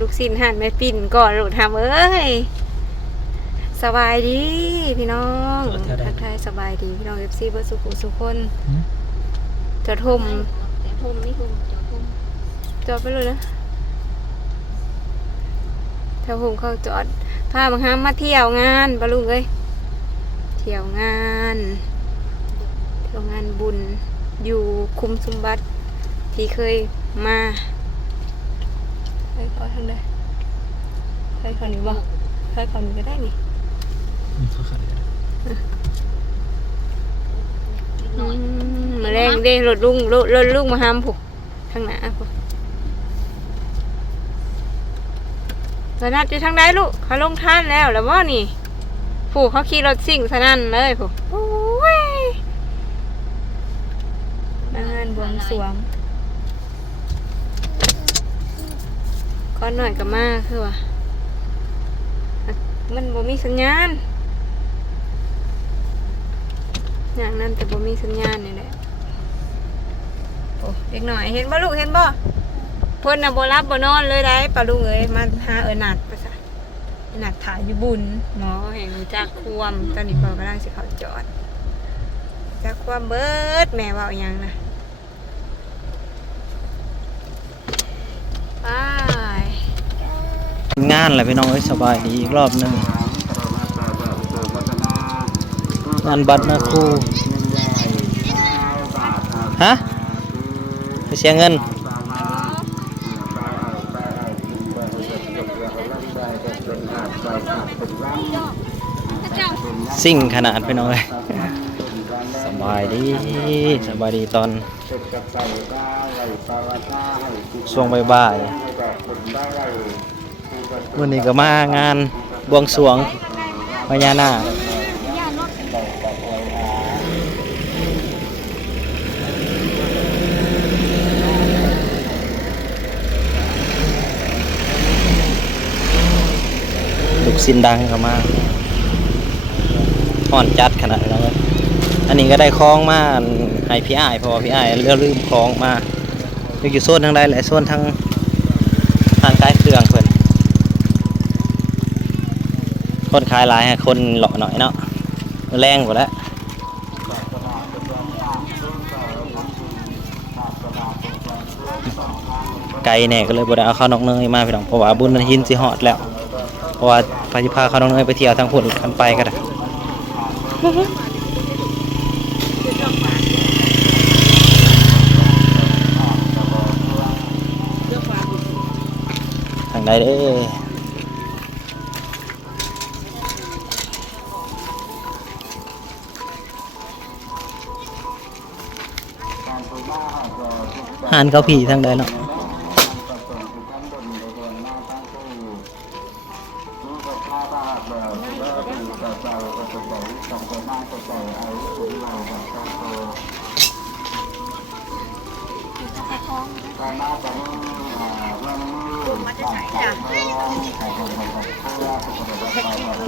ลูกศิษย์หันไม่ปิ่นก่อนหลุดทำเอ้ยสบายดีพี่น้องทักทายสบายดีพี่น้องFCเบอร์สุคนจะทุ่มนี่คุณจอดไปเลยนะถ้าผมเข้าจอดพาบางครั้งมาเที่ยวงานปะลุงเอ้ยเที่ยวงานบุญอยู่คุมสมบัติที่เคยมาไปขอทางใดไปขอนี้บ่ไปขอนี้ก็ได้นี่มาแรงเด้รถลุงมาห้ามผูกทางหน้าผูกสนัดอยู่ทางใดลูกเขาลงท่านแล้วแล้วว่านี่ผูกเขาขี่รถซิ่งสนั่นเลยผูกโอ้ยงานบวงสรวงก้อนหน่อยกับมากคือว่ามันบ่มีสัญญาณอย่างนั้นแต่บ่มีสัญญาณนี่แหละโอ้เด็กหน่อยเห็นบ่ลูกเห็นบ่เพิ่นน่ะบ่รับบ่นอนเลยได้ปะลุงเอ้ยมาหานัดไปซะนัดถ่ายอยู่บุญหมอแห่งรู้จักความตอนนี้พ่อกำลังสิเข้าจอดจักความเบิดแม่เว้าหยังนะไปงานแหละพี่น้องเอ้ยสบายดีอีกรอบนึงงานบัตรนะครูฮะไปเสียเงินสิ่งขนาดพี่น้องเอ้ยสบายดีตอนช่วงบ่ายๆวันนี้ก็มางานบวงสรวงพญานาคลูกศิษย์ดังเข้ามาห่อนจัดขนาดนั้นเลยอันนี้ก็ได้คล้องมาให้พี่อ้ายเพราะว่าพี่อ้ายลืมคล้องมาอยู่โซนทางใดแหละโซนทางใกล้เครื่องเพิ่นคนขายหลายให้คนหล่อหน่อยเนาะแรงกว่าแล้วไก่เนี่ยก็เลยบ่ได้เอาข้าวนอกเนยมาพี่น้องเพราะว่าบุญมันหินสิฮอดแล้วเพราะว่าพาสิพาข้าวนอกเนยไปเที่ยวทางพุ่นกันไปก็ได้ทางใดเด้อหานเกาผีทางใดเนาะ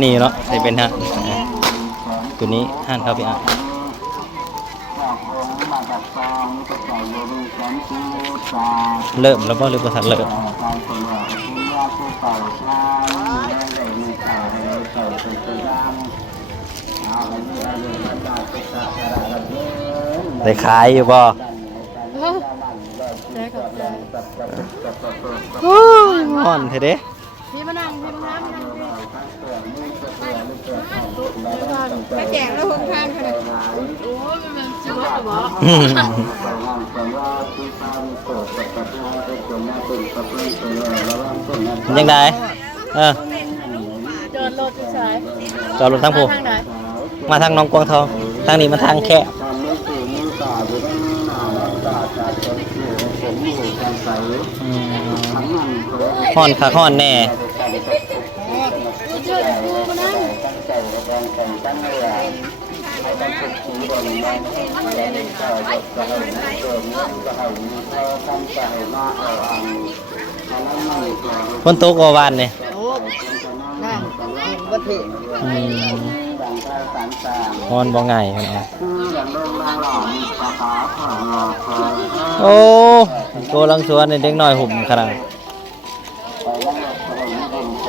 นี่เนาะใส่เป็นฮะตัวนี้ห่านครับพี่อ่ะเริ่มแล้วก็เริ่มประทัดเริ่มได้ขายอยู่บ่อ่อนเท่เด้พี่มานั่งไม่แจกแล้วหงทางขนาดโอ้ยมันชิวะบ่ยังไงจอดรถที่สายจอดรถทั้งผู้มาทางน้องกวางทองทางนี้มาทางแคบห่อนค่ะห่อนแน่คนโตกว่าวันเนี่ยฮอนบ่ง่ายครับโอ้โกลังสวนเด็กน้อยหุ่มขนาด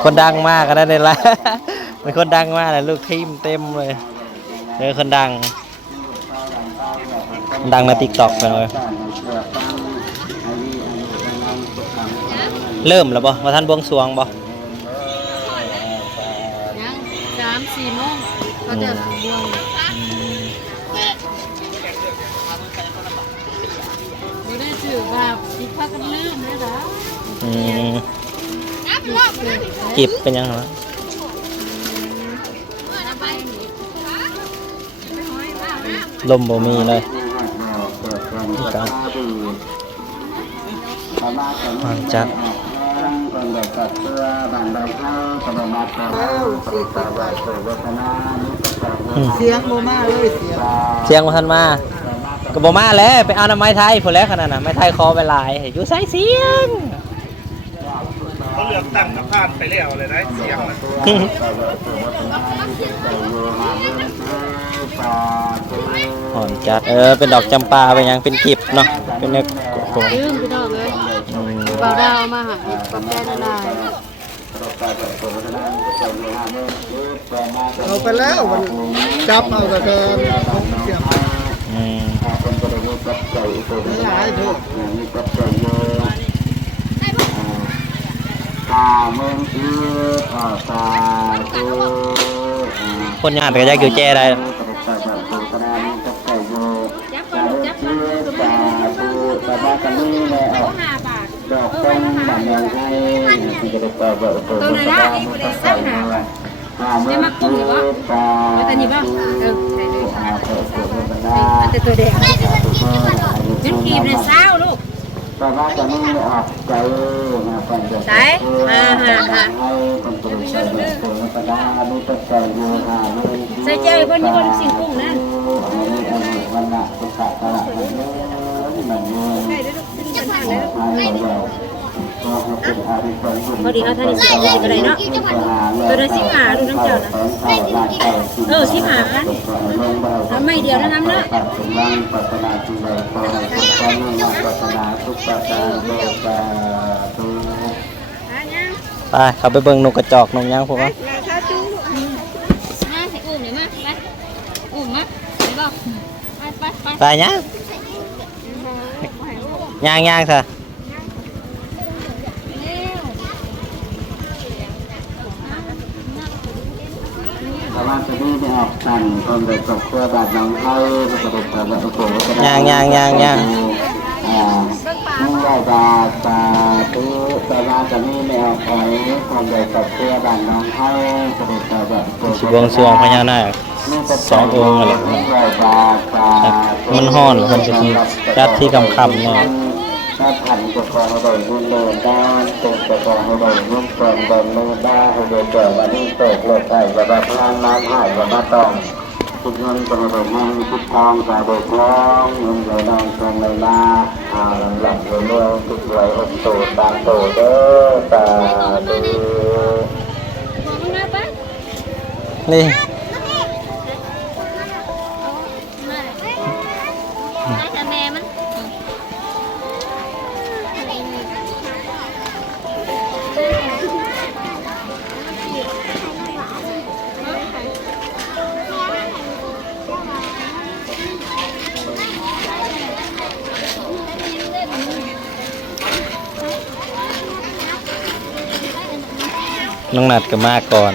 คนดังมากก็ได้เลยละ เป็นคนดังมากเลยลูกทีมเต็มเลยคนดังในติ๊กต็อกเลยเริ่มแล้วบ่ว่าท่านบวงสรวงบ่ ยัง3-4 โมงก็จะบวงบ่ได้ถือว่าสิพากันลืมเลยล่ะ กิบเป็นยังไงลมบ่มีเลยจัดเสียงโมมาเลยเสียง เสียงมาทันมาก็บ่มาแล้วไปเอาน้ำไม้ไทยพอแล้วขนาดน่ะไม้ไทยคอไปลายอยู่ใส่เสียง เขาเลือกตั้งกับพานไปแล้วเลยนะเสียงมัน หอมจัดเป็นดอกจำปาเป็นยังเป็นกิบเนาะเป็นเนื้อโก ลืมพี่น้องเลยเบาดาวมาหาปลาแป้ละลาย เอาไปแล้วมันจับเอาแต่เดินเอาเสียงหลายทุก คนงานก็จะอยู่แจ้ได้ ตัวไหนล่ะสักหาได้มากุ้งหรือว่าแต่นี่ป่ะแต่ตัวเด็กเป็นกีบเลยเศร้าลูกใช่ใส่ใจคนนี้คนสิ่งกุ้งนะพอดีเขาท่านสิบอะไรเนาะตัวละ15ลูกน้ำเจ้านะ15อันทำไม่เดียวนะน้ำเนาะไปเขาไปเบิ่งนกกระจอกนกยังพวกว่า มาใส่อุ้มเดี๋ยวมาไปอุ้มมาไปบอกไป ไปย่างเถอะ ประมาณนี้จะออกสั่นคนไปตกเสื้อบาดน้องเขาจะตกแต่แบบโอ้โหย่าง มุ่งได้บาดตาตู้แต่ว่าจะมีแนวคอยคนไปตกเสื้อบาดน้องเขาจะตกแต่แบบ สิบวงสรวงพญานาค2 องค์อะไรมันห้อนมันจะมีจัดที่คำเนี่ย ถ้าพันจะขอให้ได้รุ่นเดินด้านตกจะขอให้ได้รุ่นเกินเดินมือได้ให้เดินเกิดวันนี้เกิดโลกไทยจะได้พลังน้ำหายจะมาต้องทุกเงินจะมาได้เงินทุกทองจะได้คล้องเงินเลยน้องทองเลยมาหลังเลยเรื่องทุกเลยอมโตตามโตเด้อตาดู นี่น้องนัดก็มาก่อน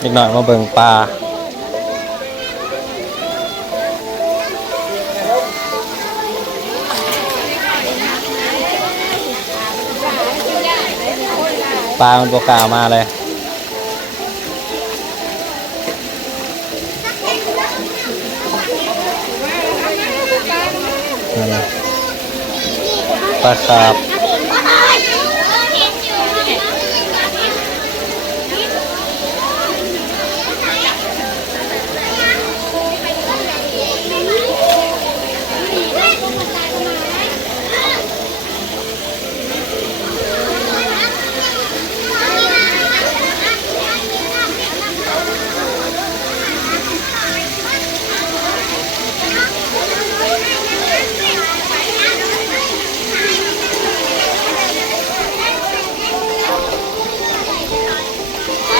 อีกหน่อยมาเบิ่งปลามันบกล้ามาเลยปลาคาร์ฟ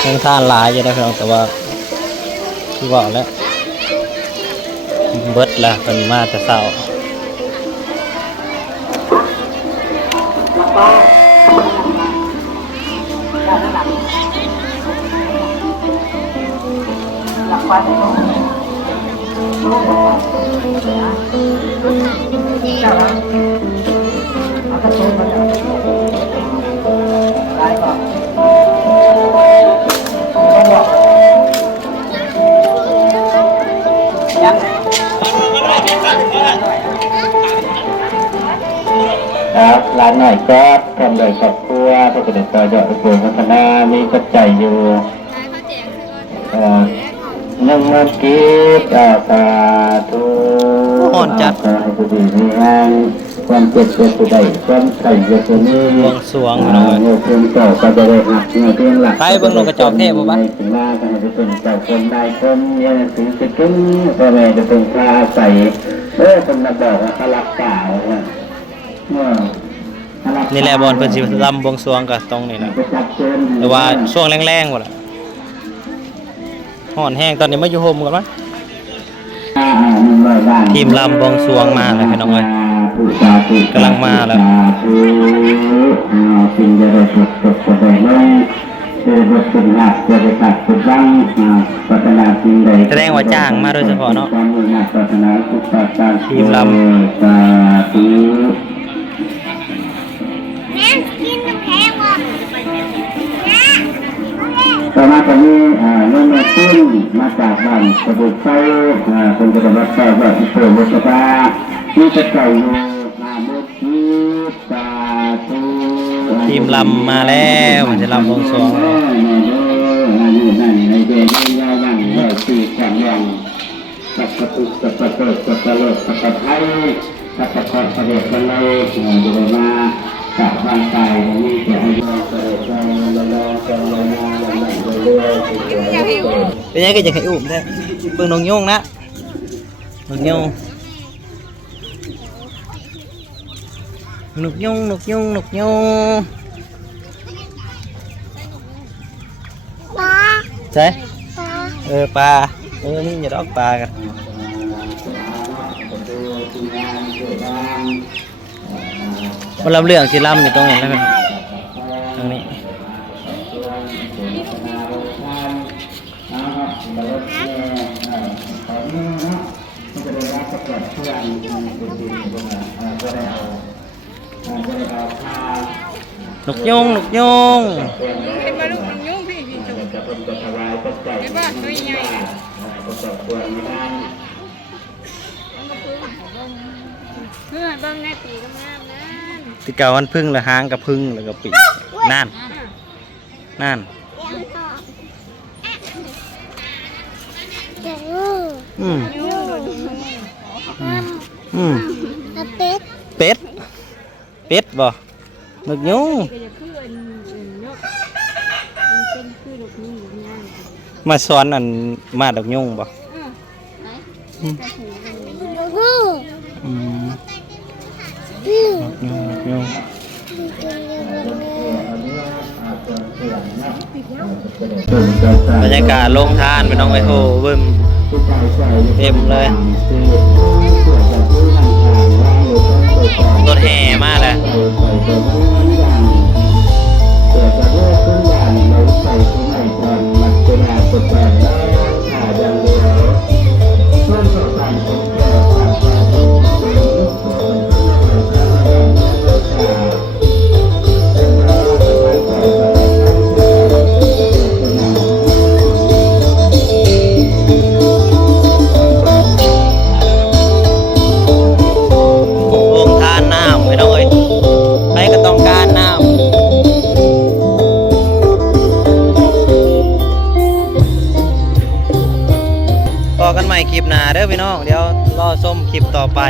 ยังทานหลายอยู่นะพี่น้องแต่ว่าคือว่าแล้วเบิดละเป็นมาแต่เช้าครับร้านหน่อยก็ทำโดยครอบครัวพระเดชพระเจ้าอุปถัมภ์พัฒนามีปัจจัยอยู่1,000,000 กีบสาธุ อ่อนจัด ขอให้ผู้ดีมีงานความเจ็บปวดผู้ใดความไข่เยอะตัวนี้ บวงสรวงพี่น้องเอ้ย เงินเพียงเจ้าก็จะได้หักเงินเพียงหลัก ไปเบิ่งนกกระจอกเทพบ่ปะ ถึงมาก็จะเป็นเจ้าคนได้คนเรียนหนังสือจะกินพ่อแม่จะเป็นพาใส่คนมาบอกว่าเขารักเก่านี่แหละบอลเพิ่นสิลำบวงสรวงก็ตรงนี้แหละแต่ว่าช่วงแรงๆบ่ล่ะฮ้อนแห้งตอนนี้มาอยู่โฮมกันมั้ย ทีมลำบวงสรวงมาแล้วพี่น้องเอ้ยกำลังมาแล้วแสดงว่าจ้างมาโดยเฉพาะเนาะทีมลำ ต่อมาตอนนี้น้องแม่ตุ้นมาจากบ้านสะบุกไฟเป็นกระบอกไฟแบบที่เปิดบุษบาที่จะเก่าอยู่เมื่อกี้สาธุ ทีมลำมาแล้วมันจะลำบวงสรวงแล้ว นั่นในเดือนยาวนั่งได้สี่แข่งยังสัพพะตุสัพพะเกิดสัพพะเลิศสัพพะไทยสัพพะคอนเสด็จกันเลยดูมาจากบ้านใจนี่จะให้รอเสด็จกันรอกันรอมาเรื่อยๆ เป็นยังไงก็จะให้อุ้มได้เบิ่งนกยุงนะนกยุงนกยุงนกยุงนกยุงใช่ปลานี่อย่าดอกปลากันมันลำเรื่องที่ลำอยู่ตรงนี้แล้วกันตรงนี้นกยุงนกยุง เห็นบ่ลูกน้องยุ่งพี่จุ๊บเห็นบ่ตัวใหญ่เพื่อเบิ่งในปีกงามนั่น ที่เก่ามันพึ่งละหางกับพึ่งแล้วก็ปีกนั่นนั่นอืมอืมเป็ดเป็ดบ่นกยุงมาสอนอันมาดอกยุงบ่อืมนกยุงบรรยากาศโรงทานไปน้องไอโหเบิ่มเต็มเลยรถแห่มาแล้ว พอกันใหม่คลิปหน้าเด้อพี่น้องเดี๋ยวรอชมคลิปต่อไป